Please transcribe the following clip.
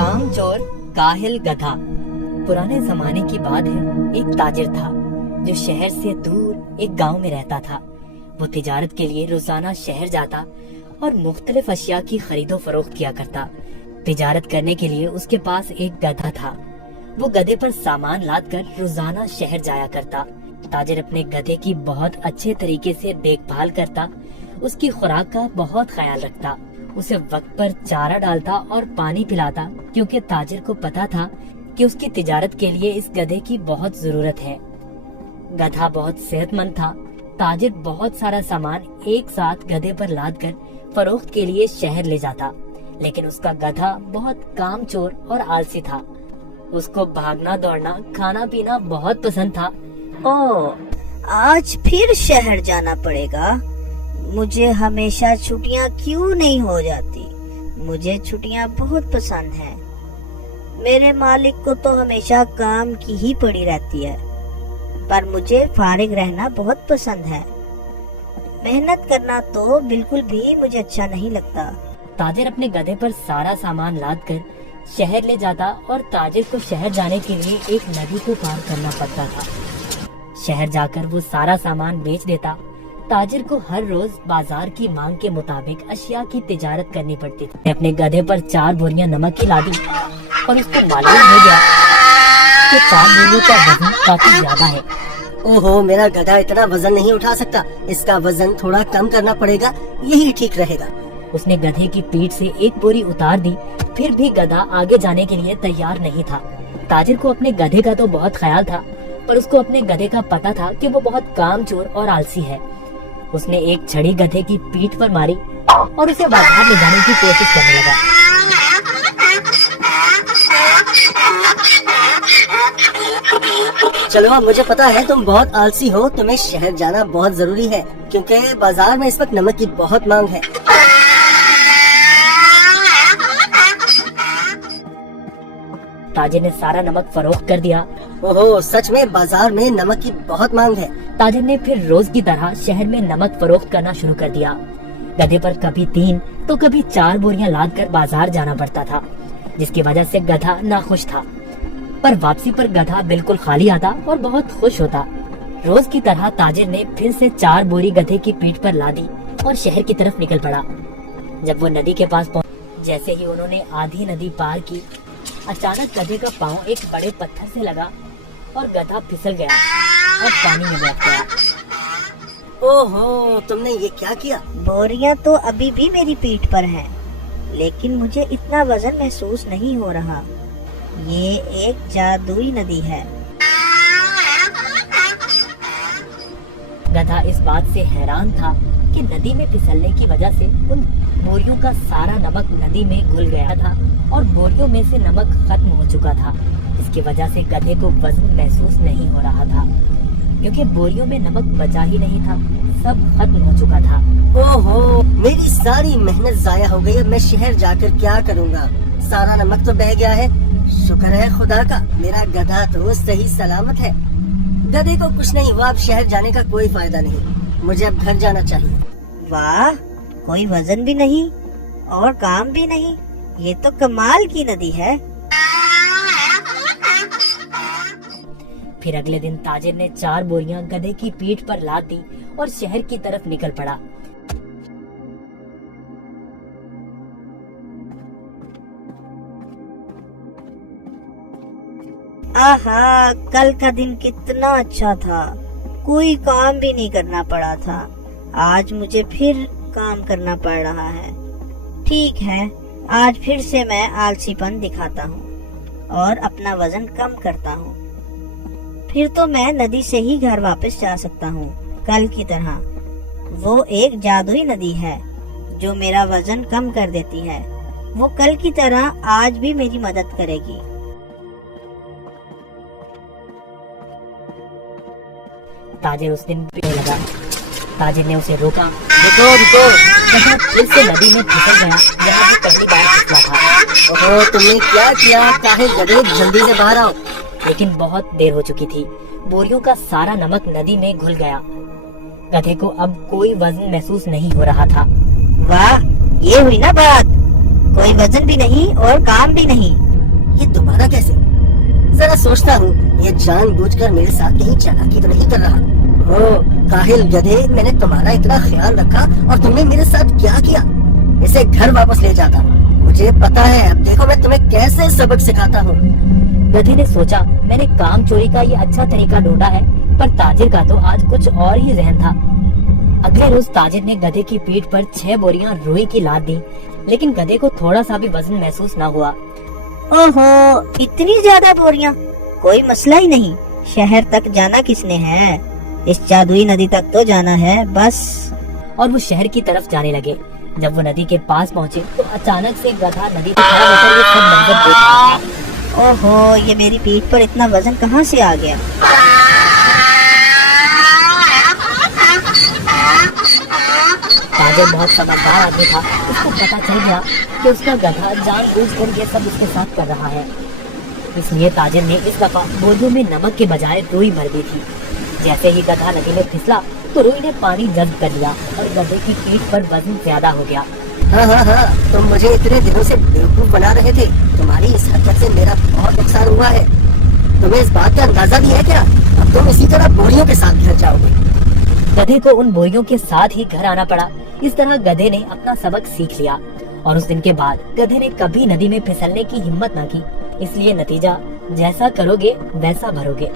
कामचोर काहिल गधा। पुराने जमाने की बात है, एक ताजिर था जो शहर से दूर एक गांव में रहता था। वो तिजारत के लिए रोजाना शहर जाता और मुख्तलिफ अशिया की खरीदो फरोख्त किया करता। तिजारत करने के लिए उसके पास एक गधा था। वो गधे पर सामान लाद कर रोजाना शहर जाया करता। ताजिर अपने गधे की बहुत अच्छे तरीके से देखभाल करता, उसकी खुराक का बहुत ख्याल रखता, उसे वक्त पर चारा डालता और पानी पिलाता, क्योंकि ताजिर को पता था कि उसकी तिजारत के लिए इस गधे की बहुत जरूरत है। गधा बहुत सेहतमंद था। ताजिर बहुत सारा सामान एक साथ गधे पर लाद कर फरोख्त के लिए शहर ले जाता, लेकिन उसका गधा बहुत कामचोर और आलसी था। उसको भागना दौड़ना खाना पीना बहुत पसंद था। आज फिर शहर जाना पड़ेगा। मुझे हमेशा छुट्टियां क्यों नहीं हो जाती? मुझे छुट्टियां बहुत पसंद हैं। मेरे मालिक को तो हमेशा काम की ही पड़ी रहती है, पर मुझे फारिग रहना बहुत पसंद है। मेहनत करना तो बिल्कुल भी मुझे अच्छा नहीं लगता। ताजिर अपने गधे पर सारा सामान लाद कर शहर ले जाता और ताजिर को शहर जाने के लिए एक नदी को पार करना पड़ता था। शहर जाकर वो सारा सामान बेच देता। ताजिर को हर रोज बाजार की मांग के मुताबिक अशिया की तिजारत करनी पड़ती थी। अपने गधे पर 4 बोरियां नमक की लादी और उसको मालूम हो गया कि 4 बोरियों का वजन काफी ज्यादा है। ओहो, मेरा गधा इतना वजन नहीं उठा सकता। इसका वजन थोड़ा कम करना पड़ेगा, यही ठीक रहेगा। उसने गधे की पीठ से एक बोरी उतार दी, फिर भी गधा आगे जाने के लिए तैयार नहीं था। ताजिर को अपने गधे का तो बहुत ख्याल था, पर उसको अपने गधे का पता था कि वो बहुत कामचोर और आलसी है। उसने एक छड़ी गधे की पीठ पर मारी और उसे बाजार ले जाने की कोशिश करने लगा। चलो, मुझे पता है तुम बहुत आलसी हो। तुम्हें शहर जाना बहुत जरूरी है, क्योंकि बाजार में इस वक्त नमक की बहुत मांग है। ताजिर ने सारा नमक फरोख्त कर दिया। ओहो, सच में बाजार में नमक की बहुत मांग है। ताजिर ने फिर रोज की तरह शहर में नमक फरोख्त करना शुरू कर दिया। गधे पर कभी 3 तो कभी 4 बोरियां लाद कर बाजार जाना पड़ता था, जिसकी वजह से गधा नाखुश था। पर वापसी पर गधा बिल्कुल खाली आता और बहुत खुश होता। रोज की तरह ताजिर ने फिर से 4 बोरी गधे की पीठ पर लादी और शहर की तरफ निकल पड़ा। जब वो नदी के पास पहुंचे, जैसे ही उन्होंने आधी नदी पार की, अचानक गधे का पाँव एक बड़े पत्थर से लगा और गधा फिसल गया और पानी में बैठ गया। ओहो, तुमने ये क्या किया? बोरियां तो अभी भी मेरी पीठ पर हैं, लेकिन मुझे इतना वजन महसूस नहीं हो रहा। ये एक जादुई नदी है। गधा इस बात से हैरान था कि नदी में फिसलने की वजह से उन बोरियों का सारा नमक नदी में घुल गया था और बोरियों में से नमक खत्म हो चुका था। इसकी वजह से गधे को वजन महसूस नहीं हो रहा था, क्योंकि बोरियों में नमक बचा ही नहीं था, सब खत्म हो चुका था। ओहो, मेरी सारी मेहनत जाया हो गई। अब मैं शहर जाकर क्या करूँगा? सारा नमक तो बह गया है। शुक्र है खुदा का, मेरा गधा तो सही सलामत है। गधे को कुछ नहीं हुआ। अब शहर जाने का कोई फायदा नहीं, मुझे अब घर जाना चाहिए। वाह, कोई वजन भी नहीं और काम भी नहीं। ये तो कमाल की नदी है। फिर अगले दिन ताजिर ने 4 बोरियां गधे की पीठ पर लाद दी और शहर की तरफ निकल पड़ा। आहा, कल का दिन कितना अच्छा था। कोई काम भी नहीं करना पड़ा था। आज मुझे फिर काम करना पड़ रहा है। ठीक है, आज फिर से मैं आलसीपन दिखाता हूँ और अपना वजन कम करता हूँ। फिर तो मैं नदी से ही घर वापस जा सकता हूँ, कल की तरह। वो एक जादुई नदी है जो मेरा वजन कम कर देती है। वो कल की तरह आज भी मेरी मदद करेगी। ताजिर उस दिन पीने लगा। ताजिर ने उसे रोका। रुको रुको। गधा फिर से नदी में फिसल गया, जहाँ वो पहली बार फिसला था। ओहो, तुमने क्या किया? काहे गधे, जल्दी से बाहर आओ। लेकिन बहुत देर हो चुकी थी। बोरियों का सारा नमक नदी में घुल गया। गधे को अब कोई वजन महसूस नहीं हो रहा था। वाह, ये हुई ना बात। कोई वजन भी नहीं और काम भी नहीं। ये दोबारा कैसे? जरा सोचता हूँ ये जानबूझकर मेरे साथ कहीं चालाकी तो नहीं कर रहा। ओ काहिल गधे, मैंने तुम्हारा इतना ख्याल रखा और तुमने मेरे साथ क्या किया? इसे घर वापस ले जाता हूँ। मुझे पता है, अब देखो मैं तुम्हें कैसे सबक सिखाता हूँ। गधे ने सोचा, मैंने काम चोरी का ये अच्छा तरीका ढूंढा है, पर ताजिर का तो आज कुछ और ही जहन था। अगले रोज ताजिर ने गधे की पीठ पर 6 बोरियां रुई की लाद दी, लेकिन गधे को थोड़ा सा भी वजन महसूस न हुआ। ओहो, इतनी ज्यादा बोरियां? कोई मसला ही नहीं। शहर तक जाना किसने है? इस जादुई नदी तक तो जाना है बस। और वो शहर की तरफ जाने लगे। जब वो नदी के पास पहुँचे तो अचानक से गधा नदी पर खड़ा होकर ये सब मंजर देख रहा था। ओहो, ये मेरी पीठ पर इतना वजन कहाँ से आ गया? ताजिर बहुत समझदार आदमी था। उसको पता चल गया कि उसका गधा जानबूझकर ये सब उसके साथ कर रहा है। इसलिए ताजिर ने इस दफा बोरियों में नमक के बजाय रुई भर दी थी। जैसे ही गधा नदी में फिसला तो रुई ने पानी जब्त कर लिया और गधे की पीठ पर वजन ज्यादा हो गया। हाँ, तुम मुझे इतने दिनों से बेवकूफ बना रहे थे। तुम्हारी इस हरकत से मेरा बहुत नुकसान हुआ है। तुम्हें इस बात का अंदाजा भी है क्या? अब तुम इसी तरह बोरियों के साथ घर जाओगे। गधे को उन बोरियों के साथ ही घर आना पड़ा। इस तरह गधे ने अपना सबक सीख लिया और उस दिन के बाद गधे ने कभी नदी में फिसलने की हिम्मत न की। इसलिए नतीजा, जैसा करोगे वैसा भरोगे।